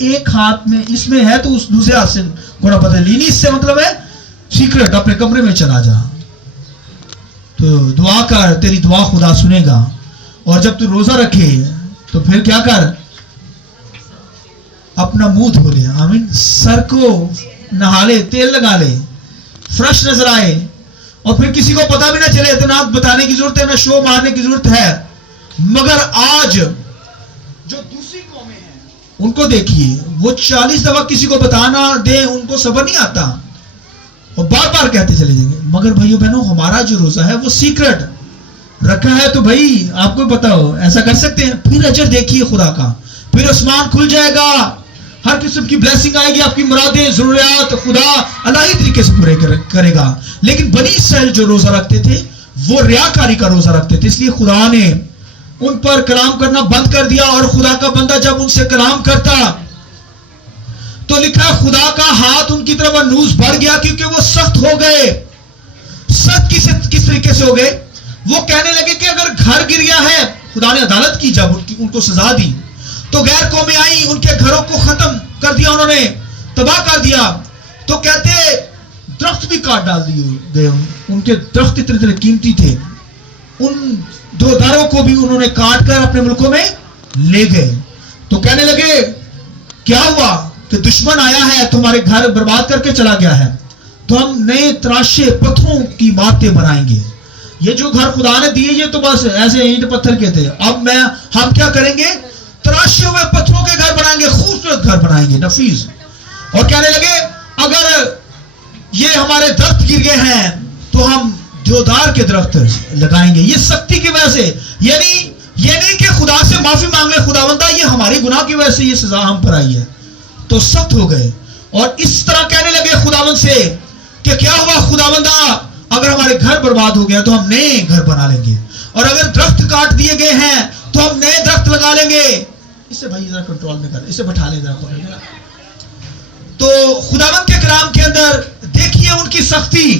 ایک ہاتھ میں اس میں ہے تو اس دوسرے ہاتھ سے گھوڑا بدل لینی. اس سے مطلب ہے سیکرٹ اپنے کمرے میں چلا جا تو دعا کر, تیری دعا خدا سنے گا. اور جب تو روزہ رکھے تو پھر کیا کر, اپنا منہ دھو لے, آمین, سر کو نہا لے, تیل لگا لے, فریش نظر آئے, اور پھر کسی کو پتا بھی نہ چلے. اتنا بتانے کی ضرورت ہے, نہ شو مارنے کی ضرورت ہے. مگر آج جو دوسری قومیں ہیں ان کو دیکھیے, وہ 40 دفعہ کسی کو بتانا دے, ان کو صبر نہیں آتا اور بار بار کہتے چلے جائیں گے. مگر بھائیو بہنوں, ہمارا جو روزہ ہے وہ سیکرٹ رکھا ہے, تو بھائی آپ کو پتا ہو ایسا کر سکتے ہیں. پھر اجر دیکھیے خدا کا, پھر آسمان کھل جائے گا, ہر قسم کی بلیسنگ آئے گی, آپ کی مرادیں ضروریات خدا الہی طریقے سے پورے کرے گا. لیکن بنی اسرائیل جو روزہ رکھتے تھے وہ ریاکاری کا روزہ رکھتے تھے, اس لیے خدا نے ان پر کلام کرنا بند کر دیا. اور خدا کا بندہ جب ان سے کلام کرتا تو لکھا ہے خدا کا ہاتھ ان کی طرف انوس بڑھ گیا, کیونکہ وہ سخت ہو گئے. سخت کس طریقے سے ہو گئے, وہ کہنے لگے کہ اگر گھر گر گیا ہے, خدا نے عدالت کی, جب ان کو سزا دی تو غیر قومیں آئیں, ان کے گھروں کو ختم کر دیا, انہوں نے تباہ کر دیا. تو کہتے درخت بھی کاٹ ڈال دیے گئے, ان کے درخت اتنے قیمتی تھے, ان دیوداروں کو بھی انہوں نے کاٹ کر اپنے ملکوں میں لے گئے. تو کہنے لگے کیا ہوا کہ دشمن آیا ہے, تمہارے گھر برباد کر کے چلا گیا ہے, تو ہم نئے تراشے پتھروں کی عمارتیں بنائیں گے. یہ جو گھر خدا نے دیے یہ تو بس ایسے اینٹ پتھر کے تھے, اب ہم کیا کریں گے, تراشے ہوئے پتھروں کے گھر بنائیں گے, خوبصورت گھر بنائیں گے, نفیس. اور کہنے لگے اگر یہ ہمارے درخت گر گئے ہیں تو ہم دیودار کے درخت لگائیں گے. یہ سختی کی وجہ سے, یعنی یہ نہیں کہ خدا سے معافی مانگے, خداوندہ یہ ہماری گناہ کی وجہ سے یہ سزا ہم پر آئی ہے, تو سخت ہو گئے. اور اس طرح کہنے لگے خداوند سے کہ کیا ہوا خداوندہ, اگر ہمارے گھر برباد ہو گیا تو ہم نئے گھر بنا لیں گے, اور اگر درخت کاٹ دیے گئے ہیں تو ہم نئے درخت لگا لیں گے. اسے بھائی ذرا کنٹرول میں کر, اسے بٹھا لیں ذرا. تو خداوند کے کلام کے اندر دیکھیے ان کی سختی,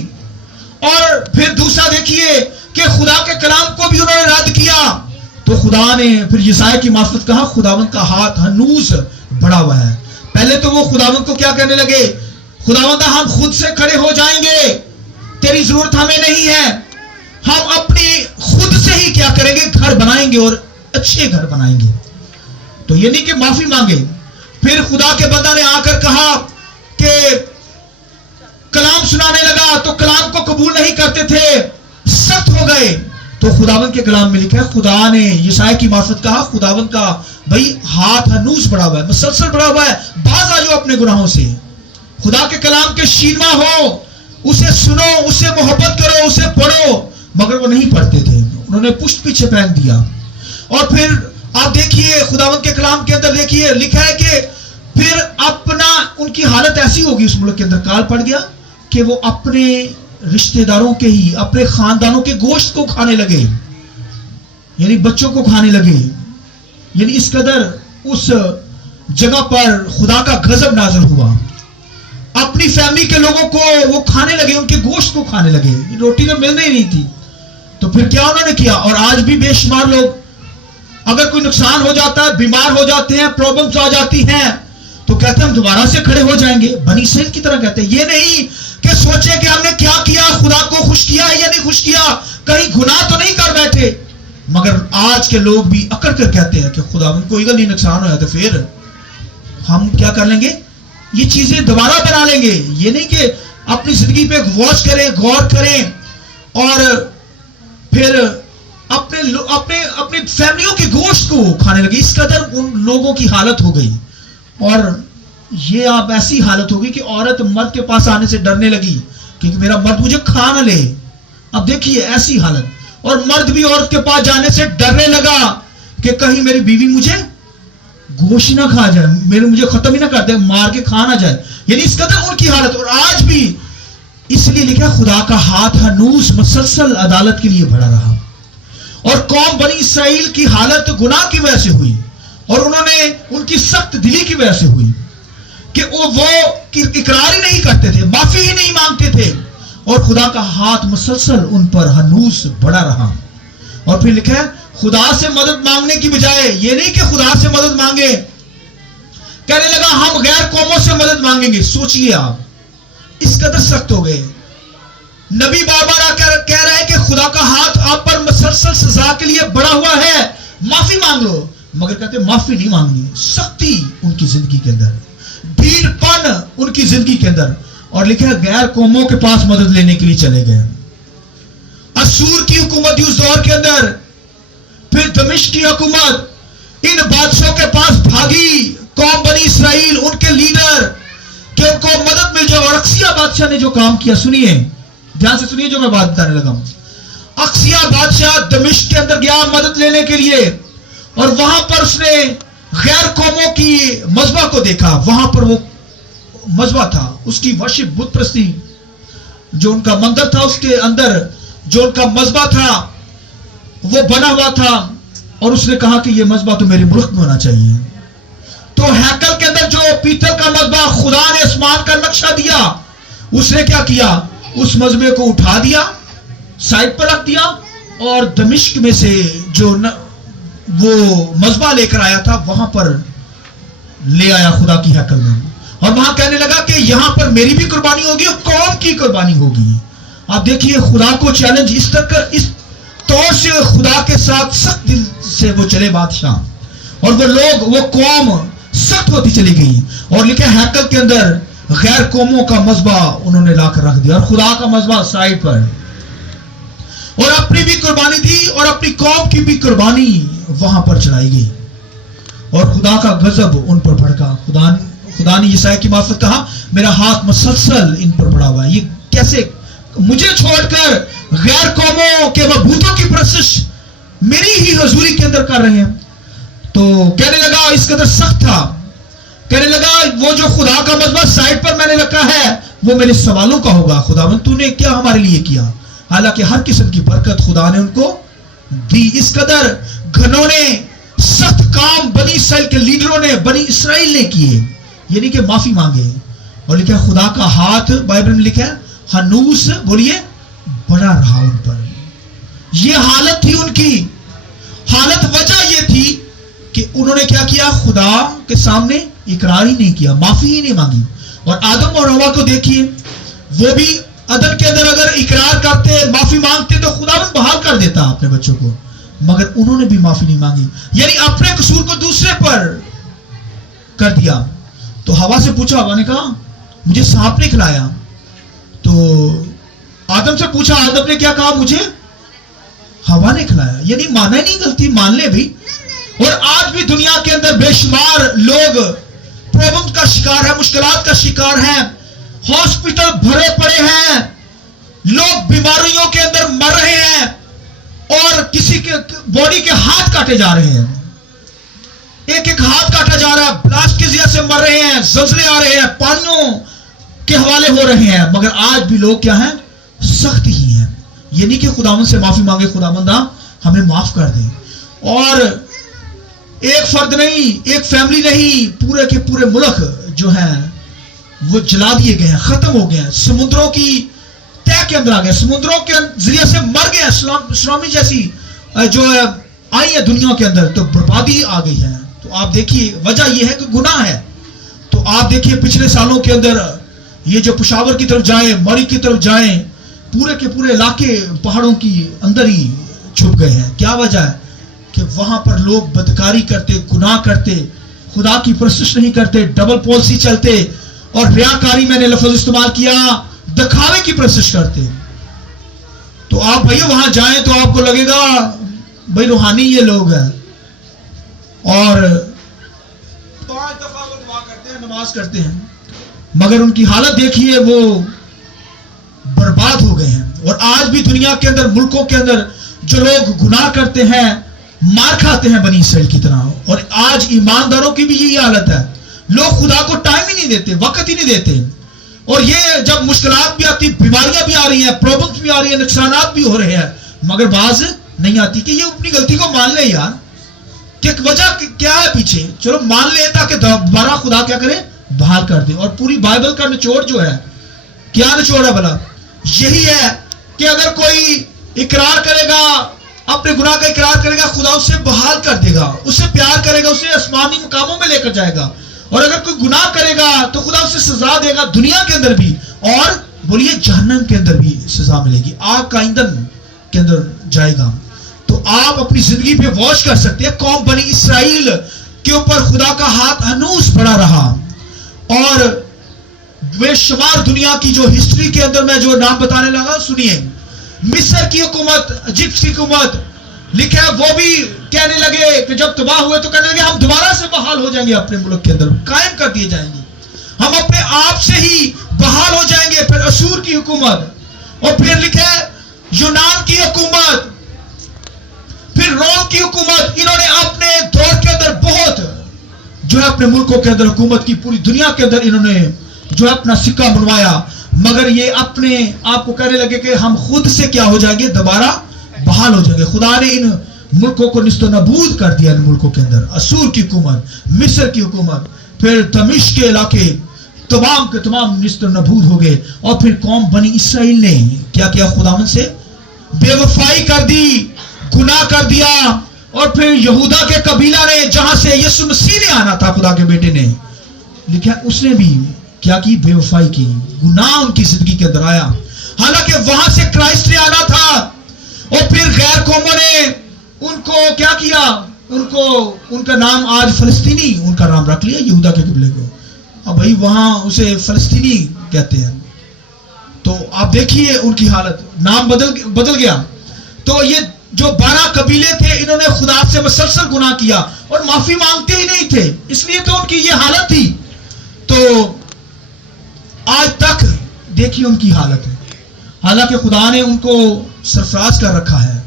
اور پھر دوسرا دیکھیے کہ خدا کے کلام کو بھی انہوں نے رد کیا. تو خدا نے پھر یسایا کی معرفت کہا خداوند کا ہاتھ ہنوز بڑا ہوا ہے. پہلے تو وہ خداوند کو کیا کہنے لگے, خداوند ہم خود سے کھڑے ہو جائیں گے, تیری ضرورت ہمیں نہیں ہے, ہم اپنی خود سے ہی کیا کریں گے, گھر بنائیں گے اور اچھے گھر بنائیں گے. تو یہ نہیں کہ معافی مانگے. پھر خدا کے بندہ نے آ کر کہا کہ کلام سنانے لگا, تو کلام کو قبول نہیں کرتے تھے, سخت ہو گئے. تو خداوند کے کلام میں لکھا ہے خدا نے یسایا کی معرفت کہا خداوند کا بھائی ہاتھ ہنوز بڑا ہوا ہے, مسلسل بڑا ہوا ہے, باز آ جاؤ اپنے گناہوں سے. خدا کے کلام کے شیرواں ہو, اسے سنو, اسے محبت کرو, اسے پڑھو. مگر وہ نہیں پڑھتے تھے, انہوں نے پشت پیچھے پھینک دیا. اور پھر آپ دیکھیے خداوند کے کلام کے اندر دیکھیے لکھا ہے کہ پھر اپنا ان کی حالت ایسی ہوگی, اس ملک کے اندر کال پڑ گیا کہ وہ اپنے رشتہ داروں کے ہی, اپنے خاندانوں کے گوشت کو کھانے لگے, یعنی بچوں کو کھانے لگے. یعنی اس قدر اس جگہ پر خدا کا غضب نازل ہوا. اپنی فیملی کے لوگوں کو وہ کھانے لگے, ان کے گوشت کو کھانے لگے, روٹی تو ملنے ہی نہیں تھی. تو پھر کیا انہوں نے کیا, اور آج بھی بے شمار لوگ اگر کوئی نقصان ہو جاتا ہے, بیمار ہو جاتے ہیں, پرابلمز آ جاتی ہیں, تو کہتے ہیں ہم دوبارہ سے کھڑے ہو جائیں گے, بنی اسرائیل کی طرح کہتے ہیں. یہ نہیں کہ سوچے کہ ہم نے کیا کیا, خدا کو خوش کیا ہے یا نہیں خوش کیا, کہیں گناہ تو نہیں کر بیٹھے. مگر آج کے لوگ بھی اکڑ کر کہتے ہیں کہ خدا کوئی گل نہیں, نقصان ہوا تو پھر ہم کیا کر لیں گے, یہ چیزیں دوبارہ بنا لیں گے. یہ نہیں کہ اپنی زندگی پہ واچ کریں, غور کریں, اور پھر اپنی فیملیوں کے گوشت کو کھانے لگے. اس قدر ان لوگوں کی حالت ہو گئی. اور یہ اب ایسی حالت ہوگی کہ عورت مرد کے پاس آنے سے ڈرنے لگی کہ میرا مرد مجھے کھا نہ لے. اب دیکھیے ایسی حالت. اور مرد بھی عورت کے پاس جانے سے ڈرنے لگا کہ کہیں میری بیوی مجھے گوشت نہ کھا جائے, مجھے ختم ہی نہ کر دے, مار کے کھا نہ جائے. یعنی اس قدر ان کی حالت. اور آج بھی اس لیے لکھا خدا کا ہاتھ ہنوز مسلسل عدالت کے لیے بڑھا رہا. اور قوم بنی اسرائیل کی حالت گناہ کی وجہ سے ہوئی, اور انہوں نے ان کی سخت دلی کی وجہ سے ہوئی کہ وہ اقرار ہی نہیں کرتے تھے, معافی ہی نہیں مانگتے تھے, اور خدا کا ہاتھ مسلسل ان پر ہنوز بڑا رہا. اور پھر لکھا ہے خدا سے مدد مانگنے کی بجائے, یہ نہیں کہ خدا سے مدد مانگے کہنے لگا ہم غیر قوموں سے مدد مانگیں گے. سوچئے آپ اس قدر سخت ہو گئے. نبی بار بار کہہ رہے ہیں کہ خدا کا ہاتھ آپ پر مسلسل سزا کے لیے بڑا ہوا ہے, معافی مانگ لو, مگر کہتے معافی نہیں مانگنی. سختی ان کی زندگی کے اندر, ڈھیل پن ان کی زندگی کے اندر, اور لکھا ہے غیر قوموں کے پاس مدد لینے کے لیے چلے گئے. اسور کی حکومت اس دور کے اندر, پھر دمشق کی حکومت, ان بادشاہوں کے پاس بھاگی قوم بنی اسرائیل, ان کے لیڈر, کہ ان کو مدد مل جائے. اور اکسیا بادشاہ نے جو کام کیا, سنیے دھیان سے سنیے جو میں بات بتانے لگا ہوں. اکسیا بادشاہ دمشق کے اندر گیا مدد لینے کے لیے, اور وہاں پر اس نے غیر قوموں کی مذبح کو دیکھا. وہاں پر وہ مذبح تھا, اس کی ورشپ بت پرستی, جو ان کا مندر تھا اس کے اندر جو ان کا مذبح تھا وہ بنا ہوا تھا. اور اس نے کہا کہ یہ مذبح تو میرے ملک میں ہونا چاہیے. تو ہیکل کے اندر جو پیتل کا مذبح خدا نے آسمان کا نقشہ دیا, اس نے کیا کیا, اس مذبح کو اٹھا دیا, سائڈ پر رکھ دیا, اور دمشق میں سے جو وہ مذبح لے کر آیا تھا وہاں پر لے آیا خدا کی ہیکل میں, اور وہاں کہنے لگا کہ یہاں پر میری بھی قربانی ہوگی اور قوم کی قربانی ہوگی. آپ دیکھیے خدا کو چیلنج اس طور سے خدا کے ساتھ سخت دل سے وہ چلے بادشاہ, اور وہ لوگ وہ قوم سخت ہوتی چلی گئی. اور لکھے ہیکل کے اندر غیر قوموں کا مذبح انہوں نے لا کر رکھ دیا, اور خدا کا مذبح سائڈ پر, اور اپنی بھی قربانی دی اور اپنی قوم کی بھی قربانی وہاں پر چڑھائی گئی. اور خدا کا غضب ان پر بھڑکا. خدا نے یسایا کی معرفت کہا میرا ہاتھ مسلسل ان پر بڑھا ہوا ہے. یہ کیسے مجھے چھوڑ کر غیر قوموں کے معبودوں کی پرستش میری ہی حضوری کے اندر کر رہے ہیں. تو کہنے لگا اس قدر سخت تھا, کہنے لگا وہ جو خدا کا مذبح سائڈ پر میں نے رکھا ہے وہ میرے سوالوں کا ہوگا. خداوند تو نے کیا ہمارے لیے کیا؟ حالانکہ ہر قسم کی برکت خدا نے ان کو دی. اس قدر گھنونے سخت کام بنی اسرائیل کے لیڈروں نے بنی اسرائیل نے کیے, یعنی کہ معافی مانگے. اور لکھا خدا کا ہاتھ بائبل میں لکھا ہے ہنوس, بولیے, بڑا رہا ان پر. یہ حالت تھی ان کی حالت. وجہ یہ تھی کہ انہوں نے کیا کیا, خدا کے سامنے اقرار ہی نہیں کیا, معافی ہی نہیں مانگی. اور آدم اور حوا کو دیکھیے, وہ بھی عدن کے اندر اگر اقرار کرتے معافی مانگتے تو خداوند بحال کر دیتا اپنے بچوں کو, مگر انہوں نے بھی معافی نہیں مانگی, یعنی اپنے قصور کو دوسرے پر کر دیا. تو ہوا سے پوچھا, ہوا نے کہا مجھے سانپ نے کھلایا. تو آدم سے پوچھا, آدم نے کیا کہا, مجھے ہوا نے کھلایا. یعنی مانا ہی نہیں, غلطی مان لے بھی. اور آج بھی دنیا کے اندر بے شمار لوگ پرابلم کا شکار ہیں, مشکلات کا شکار ہیں, ہاسپٹل بھرے پڑے ہیں, لوگ بیماریوں کے اندر مر رہے ہیں, اور کسی کے باڈی کے ہاتھ کاٹے جا رہے ہیں, ایک ایک ہاتھ کاٹا جا رہا ہے, بلاسٹ کی وجہ سے مر رہے ہیں, زلزلے آ رہے ہیں, پانیوں کے حوالے ہو رہے ہیں, مگر آج بھی لوگ کیا ہیں, سخت ہی ہیں. یہ نہیں کہ خداوند سے معافی مانگے خداوند ہمیں معاف کر دیں. اور ایک فرد نہیں, ایک فیملی نہیں, پورے کے پورے ملک جو ہیں وہ جلا دیے گئے ہیں, ختم ہو گئے ہیں, سمندروں کی تہ کے اندر آ گئے, سمندروں کے ذریعے سے مر گئے ہیں, سونامی جیسی جو آئی ہے دنیا کے اندر, تو بربادی آ گئی ہے. تو آپ دیکھیے وجہ یہ ہے کہ گناہ ہے. تو آپ دیکھیے پچھلے سالوں کے اندر یہ جو پشاور کی طرف جائیں, موری کی طرف جائیں, پورے کے پورے علاقے پہاڑوں کی اندر ہی چھپ گئے ہیں. کیا وجہ ہے کہ وہاں پر لوگ بدکاری کرتے, گناہ کرتے, خدا کی پرستش نہیں کرتے, ڈبل پالیسی چلتے, اور ریاکاری میں نے لفظ استعمال کیا, دکھاوے کی پرستش کرتے. تو آپ بھائیو وہاں جائیں تو آپ کو لگے گا بھائی روحانی یہ لوگ ہیں, اور 5 دفعہ وہ دعا کرتے ہیں, نماز کرتے ہیں, مگر ان کی حالت دیکھیے وہ برباد ہو گئے ہیں. اور آج بھی دنیا کے اندر, ملکوں کے اندر جو لوگ گناہ کرتے ہیں مار کھاتے ہیں بنی اسرائیل کی طرح. اور آج ایمانداروں کی بھی یہی حالت ہے, لوگ خدا کو ٹائم ہی نہیں دیتے, وقت ہی نہیں دیتے. اور یہ جب مشکلات بھی آتی, بیماریاں بھی آ رہی ہیں, پرابلمز بھی آ رہی ہیں, نقصانات بھی ہو رہے ہیں, مگر باز نہیں آتی کہ یہ اپنی غلطی کو مان لے یار, کہ وجہ کیا ہے پیچھے, چلو مان لے تاکہ دوبارہ خدا کیا کرے, بحال کر دے. اور پوری بائبل کا نچوڑ جو ہے, کیا نچوڑ ہے بھلا, یہی ہے کہ اگر کوئی اقرار کرے گا, اپنے گناہ کا اقرار کرے گا, خدا اسے بحال کر دے گا, اسے پیار کرے گا, اسے آسمانی مقاموں میں لے کر جائے گا. اور اگر کوئی گناہ کرے گا تو خدا اسے سزا دے گا دنیا کے اندر بھی، اور بولیے جہنم کے اندر بھی سزا ملے گی، آگ کا ایندھن کے اندر جائے گا۔ تو آپ اپنی زندگی پہ واچ کر سکتے ہیں، قوم بنی اسرائیل کے اوپر خدا کا ہاتھ ہنوز بڑا رہا، اور بے شمار دنیا کی جو ہسٹری کے اندر میں جو نام بتانے لگا سنیے، مصر کی حکومت، ایجپٹ کی حکومت، لکھا ہے وہ بھی کہنے لگے کہ جب تباہ ہوئے تو کہنے لگے ہم دوبارہ سے بحال ہو جائیں گے، اپنے ملک کے اندر قائم کر دیے جائیں گے، ہم اپنے آپ سے ہی بحال ہو جائیں گے۔ پھر اسور کی حکومت، اور پھر لکھا ہے یونان کی حکومت، پھر روم کی حکومت، انہوں نے اپنے دور کے اندر بہت جو ہے اپنے ملکوں کے اندر حکومت کی، پوری دنیا کے اندر انہوں نے جو ہے اپنا سکہ بنوایا، مگر یہ اپنے آپ کو کہنے لگے کہ ہم خود سے کیا ہو جائیں گے، دوبارہ بحال ہو جائیں گے۔ خدا نے ان ملکوں کو نست و نبود کر دیا، ان ملکوں کے اندر اسور کی حکومت، مصر کی حکومت، پھر دمشق کے علاقے تمام کے تمام نست و نبود ہو گئے، اور پھر قوم بنی اسرائیل نے کیا کیا، خداوند سے بے وفائی کر دی، گناہ کر دیا، اور پھر یہودا کے قبیلہ نے جہاں سے یسوع مسیح نے آنا تھا، خدا کے بیٹے نے، لکھا اس نے بھی کیا کی، بے وفائی کی، گناہ ان کی زندگی کے اندر آیا، حالانکہ وہاں سے کرائسٹ نے آنا تھا، اور پھر غیر قوموں نے ان کو کیا کیا، ان کا نام آج فلسطینی ان کا نام رکھ لیا، یہودا کے قبیلے کو، اب بھائی وہاں اسے فلسطینی کہتے ہیں۔ تو آپ دیکھیے ان کی حالت، نام بدل گیا۔ تو یہ جو 12 قبیلے تھے، انہوں نے خدا سے مسلسل گناہ کیا اور معافی مانگتے ہی نہیں تھے، اس لیے تو ان کی یہ حالت تھی۔ تو آج تک دیکھیے ان کی حالت ہے، حالانکہ خدا نے ان کو سرفراز کر رکھا ہے،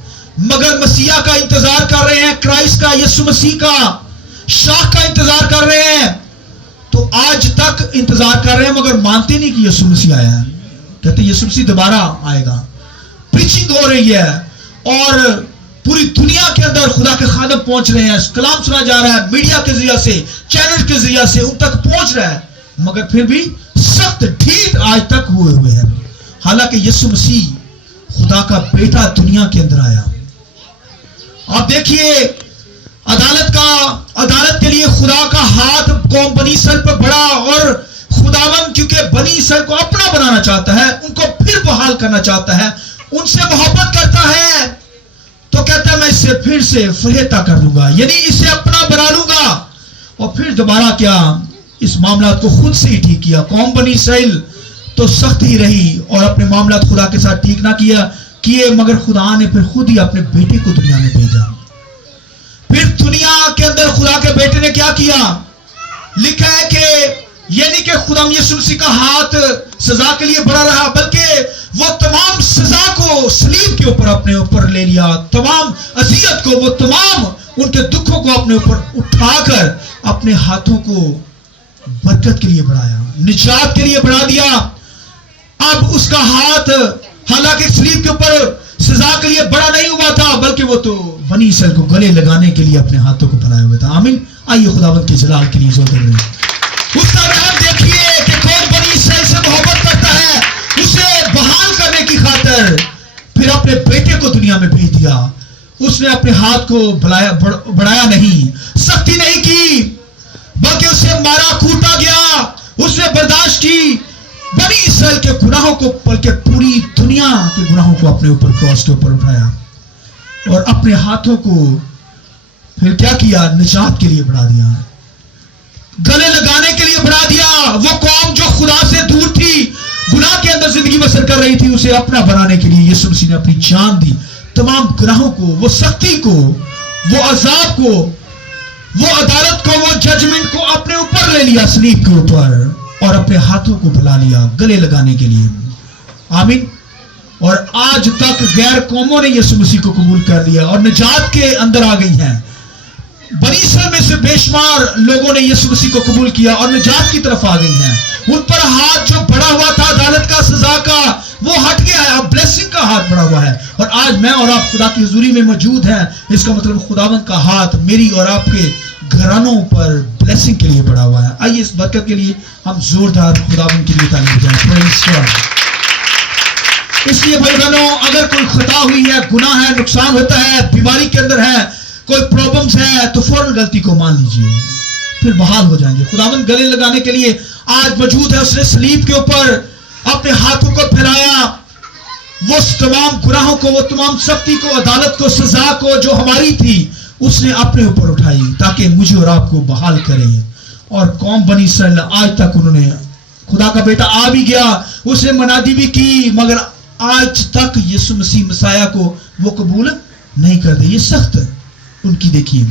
مگر مسیح کا انتظار کر رہے ہیں، کرائسٹ کا، یسوع مسیح کا، شاخ کا انتظار کر رہے ہیں۔ تو آج تک انتظار کر رہے ہیں، مگر مانتے نہیں کہ یسوع مسیح آیا ہے، کہتے ہیں یسوع مسیح دوبارہ آئے گا۔ پریچنگ ہو رہی ہے اور پوری دنیا کے اندر خدا کے خادم پہنچ رہے ہیں، کلام سنا جا رہا ہے، میڈیا کے ذریعے سے، چینل کے ذریعے سے ان تک پہنچ رہا ہے، مگر پھر بھی سخت ڈھیٹ آج تک ہوئے ہیں، حالانکہ یسوع مسیح خدا کا بیٹا دنیا کے اندر آیا۔ آپ دیکھیے عدالت کے لیے خدا کا ہاتھ قوم بنی اسرائیل پر بڑا، اور خداوند کیونکہ بنی اسرائیل کو اپنا بنانا چاہتا ہے، ان کو پھر بحال کرنا چاہتا ہے، ان سے محبت کرتا ہے، تو کہتا ہے میں اس سے پھر سے فریحتہ کر لوں گا، یعنی اسے اپنا بنا لوں گا، اور پھر دوبارہ کیا اس معاملات کو خود سے ہی ٹھیک کیا۔ قوم بنی اسرائیل تو سخت ہی رہی اور اپنے معاملات خدا کے ساتھ ٹھیک نہ کیے، مگر خدا نے پھر خود ہی اپنے بیٹے کو دنیا میں بھیجا۔ پھر دنیا کے اندر خدا کے بیٹے نے کیا کیا، لکھا ہے کہ یعنی کہ خدا یسوع مسیح کا ہاتھ سزا کے لیے بڑا رہا، بلکہ وہ تمام سزا کو صلیب کے اوپر اپنے اوپر لے لیا، تمام اذیت کو، وہ تمام ان کے دکھوں کو اپنے اوپر اٹھا کر اپنے ہاتھوں کو برکت کے لیے بڑھایا، نجات کے لیے بڑھا دیا۔ اب اس کا ہاتھ حالانکہ صلیب کے اوپر سزا کے لیے بڑا نہیں ہوا تھا، بلکہ وہ تو بنی اسرائیل کو گلے لگانے کے لیے اپنے ہاتھوں کو بڑھایا ہوا تھا۔ آمین۔ آئیے خداوند کے جلال کے لیے زور دیں۔ اس کا رحم دیکھیے کہ کون بنی اسرائیل سے محبت کرتا ہے، اسے بحال کرنے کی خاطر پھر اپنے بیٹے کو دنیا میں بھیج دیا۔ اس نے اپنے ہاتھ کو بڑھایا نہیں، سختی نہیں کی، بلکہ اسے مارا کوٹا گیا، اس نے برداشت کی بنی اسرائیل کے گناہوں کو، بلکہ پوری دنیا کے گناہوں کو اپنے اوپر کراس کے اوپر اٹھایا، اور اپنے ہاتھوں کو پھر کیا کیا، نجات کے لیے بڑھا دیا، گلے لگانے کے لیے بڑھا دیا۔ وہ قوم جو خدا سے دور تھی، گناہ کے اندر زندگی بسر کر رہی تھی، اسے اپنا بنانے کے لیے یسوع مسیح نے اپنی جان دی، تمام گناہوں کو، وہ سختی کو، وہ عذاب کو، وہ عدالت کو، وہ ججمنٹ کو اپنے اوپر لے لیا صلیب کے اوپر، اور اپنے ہاتھوں کو بلا لیا گلے لگانے کے لیے۔ آمین۔ اور آج تک غیر قوموں نے یسوع مسیح کو قبول کر لیا اور نجات کے اندر آ گئی ہیں۔ بنی اسرائیل میں سے بے شمار لوگوں نے یسوع مسیح کو قبول کیا اور نجات کی طرف آ گئی ہیں۔ ان پر ہاتھ جو بڑا ہوا تھا عدالت کا، سزا کا، وہ ہٹ گیا ہے، اب بلیسنگ کا ہاتھ بڑا ہوا ہے، اور آج میں اور آپ خدا کی حضوری میں موجود ہیں۔ اس کا مطلب خداوند کا ہاتھ میری اور آپ کے گھرانوں پر بلیسنگ کے لیے بڑا ہوا ہے۔ آئیے اس برکت کے لیے ہم زوردار خداوند کے لیے تعریف بجائیں۔ پریز گاڈ۔ اس لیے بھائی بہنوں، اگر کوئی خطا ہوئی ہے، گناہ ہے، نقصان ہوتا ہے، بیماری کے اندر ہے، کوئی پرابلمز ہے، تو فوراً غلطی کو مان لیجئے، پھر بحال ہو جائیں گے. خداوند گلے لگانے کے لیے آج موجود ہے. اس نے صلیب کے اوپر اپنے ہاتھوں کو پھیلایا. وہ تمام گناہوں کو, وہ تمام سختی کو, عدالت کو, سزا کو جو ہماری تھی, اس نے اپنے اوپر اٹھائی تاکہ مجھے اور آپ کو بحال کرے. اور قوم بنی اسرائیل آج تک انہوں نے, خدا کا بیٹا آ بھی گیا, اس نے منادی بھی کی, مگر آج تک یسوع مسیح مسیح کو وہ قبول نہیں کرتے. یہ سخت ان کی دیکھیے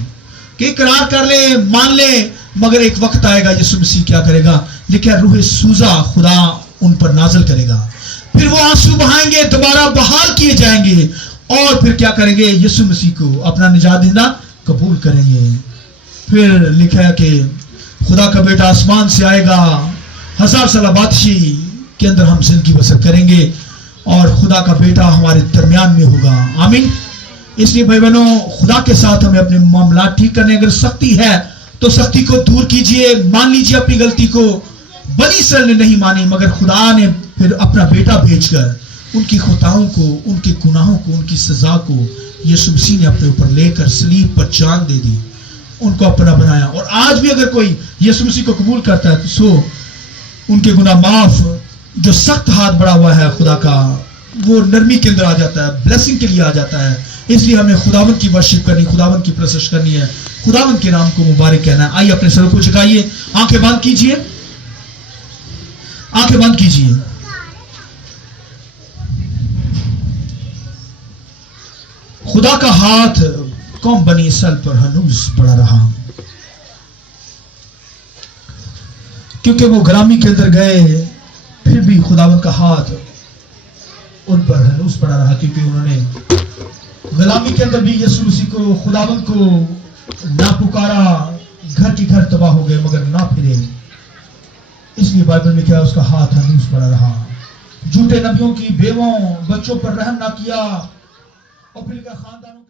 کہ اقرار کر لیں, مان لیں, مگر ایک وقت آئے گا یسوع مسیح کیا کرے گا, لیکن روح سوزا خدا ان پر نازل کرے گا. پھر وہ آنسو بہائیں گے, دوبارہ بحال کیے جائیں گے, اور پھر کیا کریں گے, یسوع مسیح کو اپنا نجات دہندہ قبول کریں گے. پھر لکھا ہے کہ خدا کا بیٹا آسمان سے آئے گا, 1000 سالہ بادشاہی کے اندر ہم زندگی بسر کریں گے, اور خدا کا بیٹا ہمارے درمیان میں ہوگا. آمین. اس لیے بھائی بہنوں, خدا کے ساتھ ہمیں اپنے معاملات ٹھیک کرنے. اگر سختی ہے تو سختی کو دور کیجئے, مان لیجئے اپنی غلطی کو. بنی اسرائیل نے نہیں مانی, مگر خدا نے پھر اپنا بیٹا بھیج کر ان کی خطاؤں کو, ان کے گناہوں کو, ان کی سزا کو یسوع مسیح نے اپنے اوپر لے کر صلیب پر جان دے دی, ان کو اپنا بنایا. اور آج بھی اگر کوئی یسوع مسیح کو قبول کرتا ہے تو سو ان کے گناہ معاف. جو سخت ہاتھ بڑا ہوا ہے خدا کا, وہ نرمی کے اندر آ جاتا ہے, بلیسنگ کے لیے آ جاتا ہے. اس لیے ہمیں خداوند کی ورشپ کرنی, خداوند کی پرستش کرنی ہے, خداوند کے نام کو مبارک کہنا ہے. آئیے اپنے سر کو جھکائیے, آنکھیں بند کیجئے, آنکھیں بند کیجئے. خدا کا ہاتھ قوم بنی اسرائیل پر ہنوز بڑا رہا, کیونکہ وہ غلامی کے اندر گئے, پھر بھی خداوند کا ہاتھ ان پر ہنوز بڑا رہا, کیونکہ انہوں نے غلامی کے اندر بھی یسوع مسیح کو, خداوند کو نہ پکارا. گھر کی گھر تباہ ہو گئے مگر نہ پھرے. اس لیے بائبل میں کیا, اس کا ہاتھ ہنوز بڑا رہا. جھوٹے نبیوں کی بیووں بچوں پر رحم نہ کیا, اور پھر خاندانوں